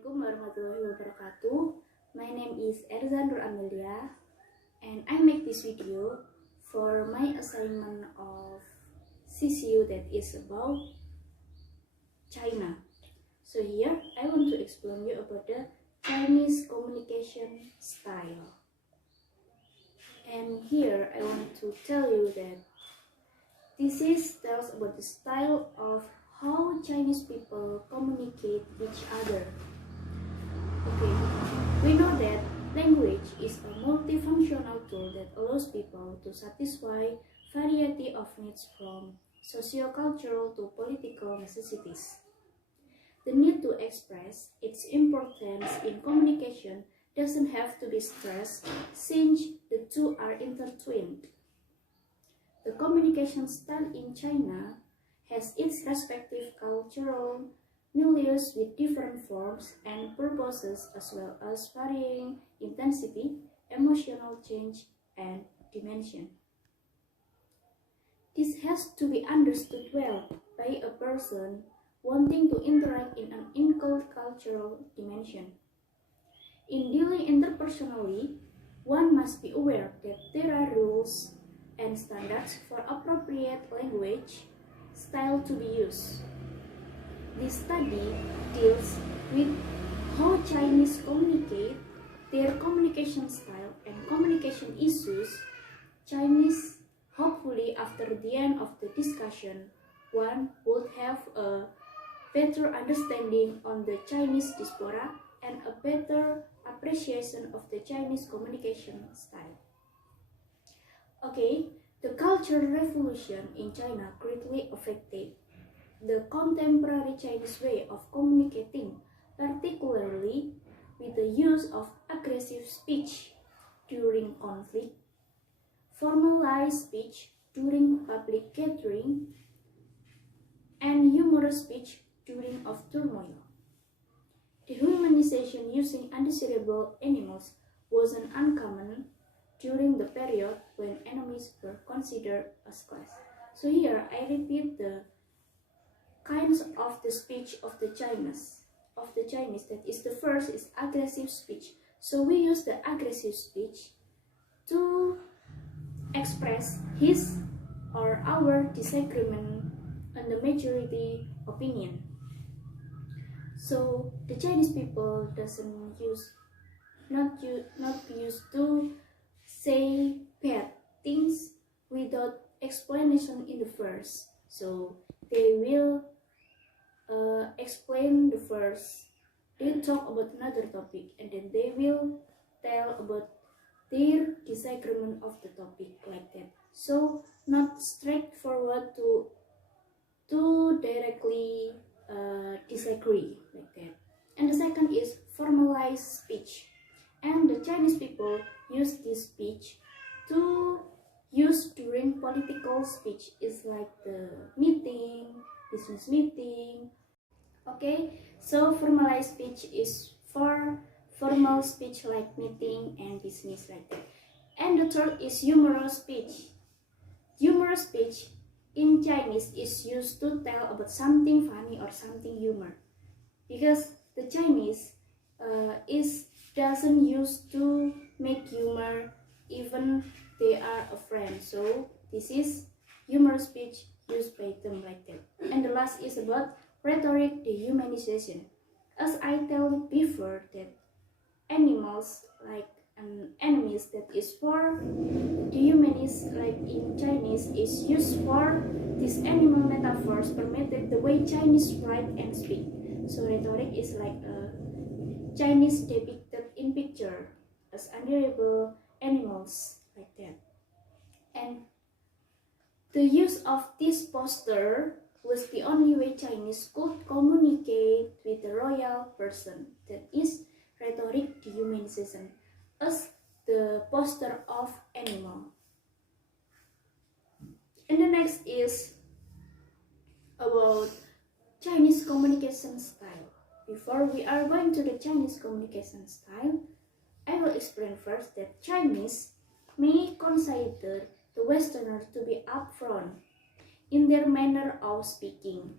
Assalamualaikum warahmatullahi wabarakatuh. My name is Erza Amelia, and I make this video for my assignment of CCU that is about China. So here I want to explain you about the Chinese communication style. And here I want to tell you that tells about the style of how Chinese people communicate with each other. Okay, we know that language is a multifunctional tool that allows people to satisfy variety of needs from socio-cultural to political necessities. The need to express its importance in communication doesn't have to be stressed since the two are intertwined. The communication style in China has its respective cultural milieus with different forms and purposes as well as varying intensity, emotional change, and dimension. This has to be understood well by a person wanting to interact in an intercultural dimension. In dealing interpersonally, one must be aware that there are rules and standards for appropriate language style to be used. This study deals with how Chinese communicate, their communication style and communication issues. Chinese, hopefully after the end of the discussion, one would have a better understanding on the Chinese diaspora and a better appreciation of the Chinese communication style. Okay, the Cultural Revolution in China greatly affected the contemporary Chinese way of communicating, particularly with the use of aggressive speech during conflict, formalized speech during public gathering, and humorous speech during of turmoil. Dehumanization using undesirable animals wasn't uncommon during the period when enemies were considered as class. So here I repeat the kinds of the speech of the Chinese. That is, the first is aggressive speech. So we use the aggressive speech to express his or our disagreement on the majority opinion. So the Chinese people not used to say bad things without explanation in the verse. So they will explain the verse, then talk about another topic, and then they will tell about their disagreement of the topic, like that. So not straightforward to directly disagree, like that. And the second is formalized speech. And the Chinese people use this speech to use during political speech. It's like the meeting, business meeting. Okay, so formalized speech is for formal speech like meeting and business, like that. And the third is humorous speech. Humorous speech in Chinese is used to tell about something funny or something humor, because the Chinese doesn't use to make humor even they are a friend. So this is humorous speech used by them, like that. And the last is about rhetoric dehumanization. As I told before, that animals like enemies, that is for dehumanize, like in Chinese, is used for these animal metaphors permitted the way Chinese write and speak. So rhetoric is like a Chinese depicted in picture as admirable animals, like that. And the use of this poster was the only way Chinese could communicate with the royal person, that is rhetoric dehumanization, as the poster of animal. And the next is about Chinese communication style. Before we are going to the Chinese communication style, I will explain first that Chinese may consider the Westerners to be upfront in their manner of speaking.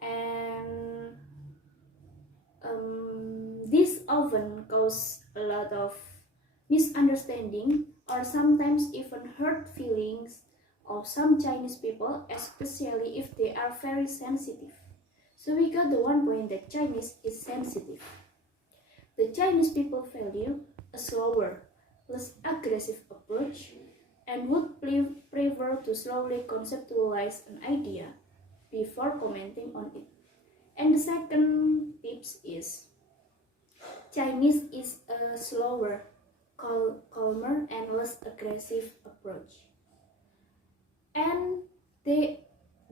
And This often causes a lot of misunderstanding or sometimes even hurt feelings of some Chinese people, especially if they are very sensitive. So we got the one point that Chinese is sensitive. The Chinese people value a slower, less aggressive approach and would prefer to slowly conceptualize an idea before commenting on it. And the second tips is Chinese is a slower, calmer, and less aggressive approach. And they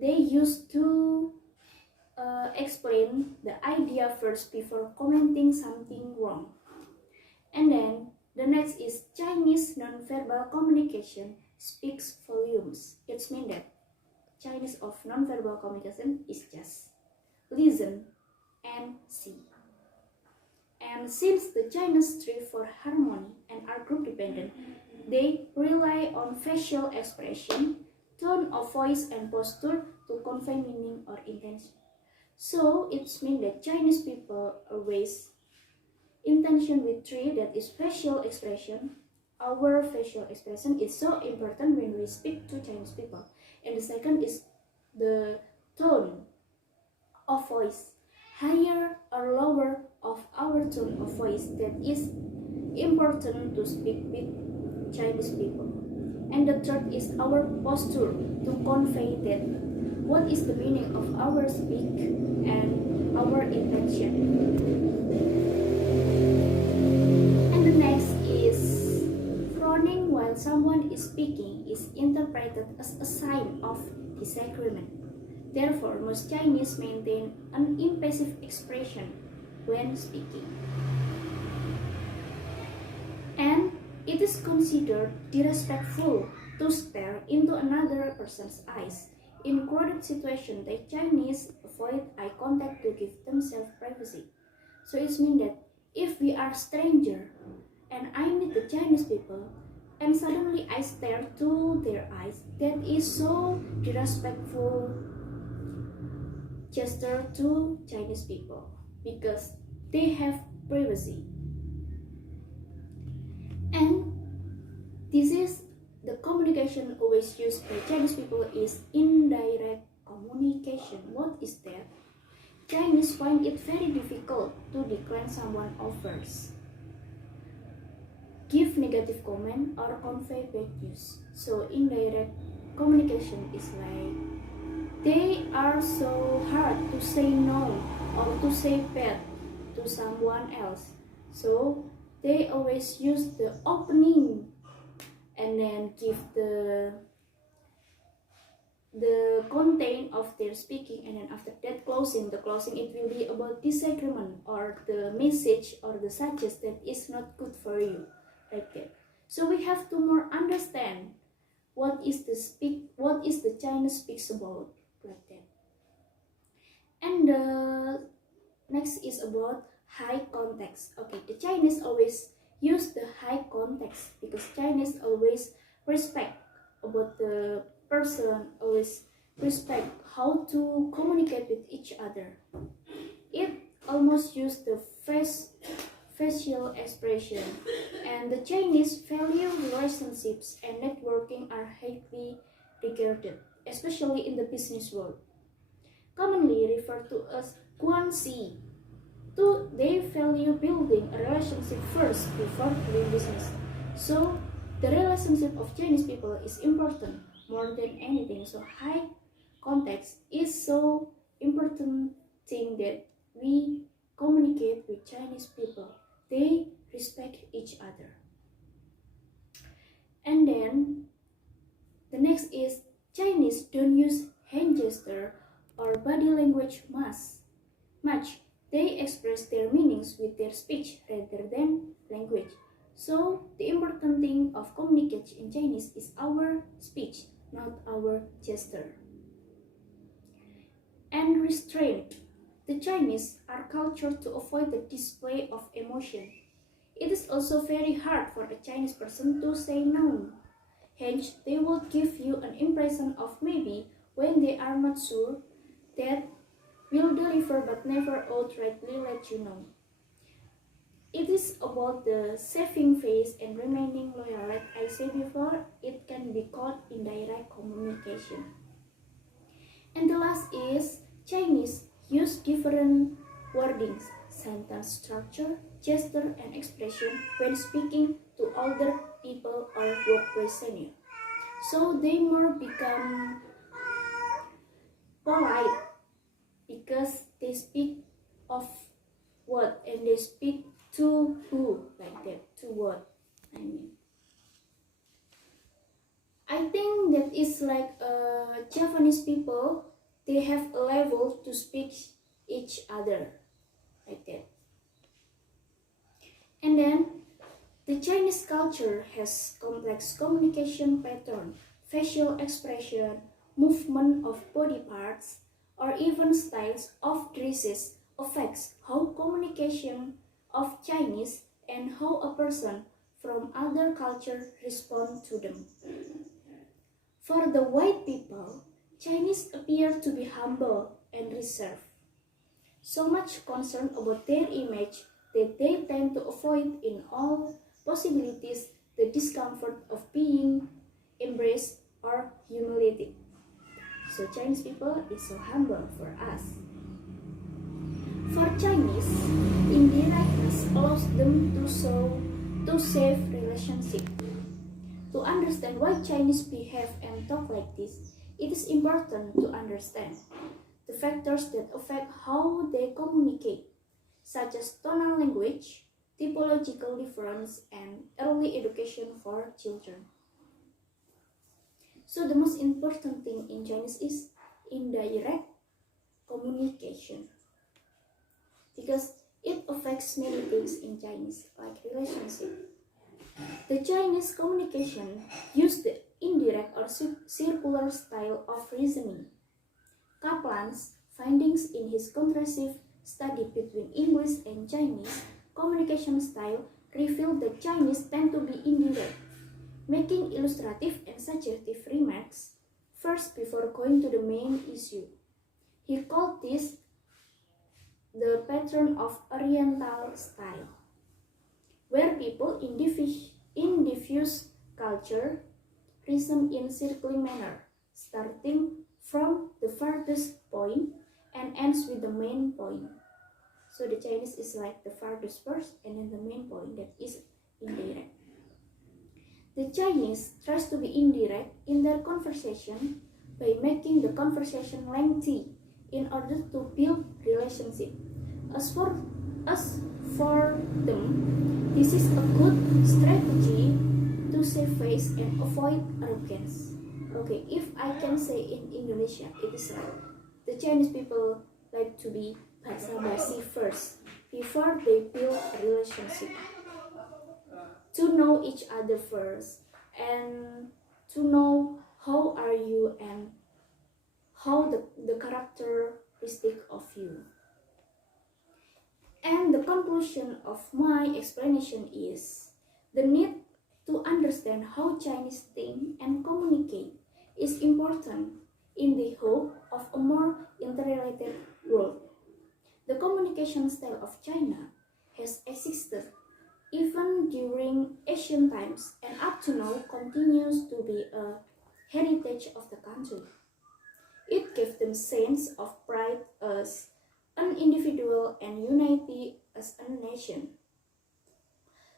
used to explain the idea first before commenting something wrong. And then the next is Chinese nonverbal communication speaks volumes. It means that Chinese of nonverbal communication is just listen and see. And since the Chinese strive for harmony and are group dependent, they rely on facial expression, tone of voice and posture to convey meaning or intention. So it means that Chinese people always intention with three, that is facial expression. Our facial expression is so important when we speak to Chinese people. And the second is the tone of voice, higher or lower of our tone of voice, that is important to speak with Chinese people. And the third is our posture to convey that what is the meaning of our speak and our intention. And the next is frowning while someone is speaking is interpreted as a sign of disagreement. Therefore, most Chinese maintain an impassive expression when speaking. And it is considered disrespectful to stare into another person's eyes. In crowded situations, the Chinese avoid eye contact to give themselves privacy. So it means that if we are stranger and I meet the Chinese people and suddenly I stare to their eyes, that is so disrespectful gesture to Chinese people because they have privacy. And this is the communication always used by Chinese people is indirect communication. What is that? Chinese find it very difficult to decline someone offers, give negative comment or convey bad news. So indirect communication is like they are so hard to say no or to say bad to someone else. So they always use the opening and then give the content of their speaking, and then after that the closing it will be about disagreement or the message or the suggest that is not good for you, like that. So we have to more understand what is the Chinese speaks about, like that. And the next is about high context. Okay, the Chinese always use the high context because Chinese always respect about the person, always respect how to communicate with each other. It almost use the facial expression, and the Chinese value relationships and networking are highly regarded, especially in the business world, commonly referred to as guanxi. They value building a relationship first before doing business. So the relationship of Chinese people is important more than anything. So high context is so important thing that we communicate with Chinese people. They respect each other. And then the next is Chinese don't use hand gesture or body language much. They express their meanings with their speech rather than language. So the important thing of communication in Chinese is our speech, not our gesture. And restraint. The Chinese are cultured to avoid the display of emotion. It is also very hard for a Chinese person to say no. Hence, they will give you an impression of maybe when they are not sure that will deliver but never outrightly let you know. It is about the saving face and remaining loyal. Like I said before, it can be called indirect communication. And the last is Chinese use different wordings, sentence structure, gesture, and expression when speaking to older people or workplace senior. So they more become polite because they speak of what and they speak to who, like that, to what. I think that is like Japanese people, they have a level to speak each other, like that. And then the Chinese culture has complex communication pattern, facial expression, movement of body parts, or even styles of dresses affects how communication of Chinese and how a person from other culture respond to them. For the white people, Chinese appear to be humble and reserved, so much concerned about their image that they tend to avoid in all possibilities the discomfort of being embraced or humiliated. So Chinese people is so humble for us. For Chinese, indirectness allows them to save relationship. To understand why Chinese behave and talk like this, it is important to understand the factors that affect how they communicate, such as tonal language, typological difference, and early education for children. So the most important thing in Chinese is indirect communication, because it affects many things in Chinese, like relationship. The Chinese communication use the indirect or circular style of reasoning. Kaplan's findings in his comprehensive study between English and Chinese communication style reveal that Chinese tend to be indirect, making illustrative and suggestive remarks first before going to the main issue. He called this the pattern of Oriental style, where people in diffuse culture reason in circling manner, starting from the farthest point and ends with the main point. So the Chinese is like the farthest first and then the main point, that is indirect. The Chinese tries to be indirect in their conversation by making the conversation lengthy in order to build relationship. As for them, this is a good strategy to save face and avoid arrogance. Okay, if I can say in Indonesia, it is like the Chinese people like to be basa-basi first before they build a relationship. To know each other first and to know how are you and how the characteristic of you. And the conclusion of my explanation is the need to understand how Chinese think and communicate is important in the hope of a more interrelated world. The communication style of China has existed even during ancient times and up to now continues to be a heritage of the country. It gave them sense of pride as an individual and unity as a nation.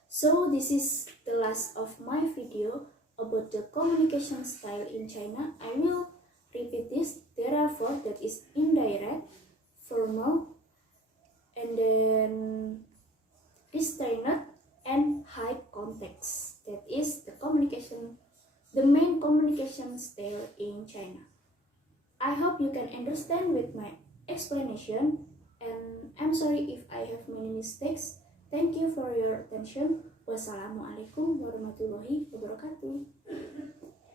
So this is the last of my video about the communication style in China. I will repeat this. There are four, that is indirect, formal, and then restrained, and high context. That is the main communication style in China. I hope you can understand with my explanation, and I'm sorry if I have many mistakes. Thank you for your attention. Wassalamualaikum warahmatullahi wabarakatuh.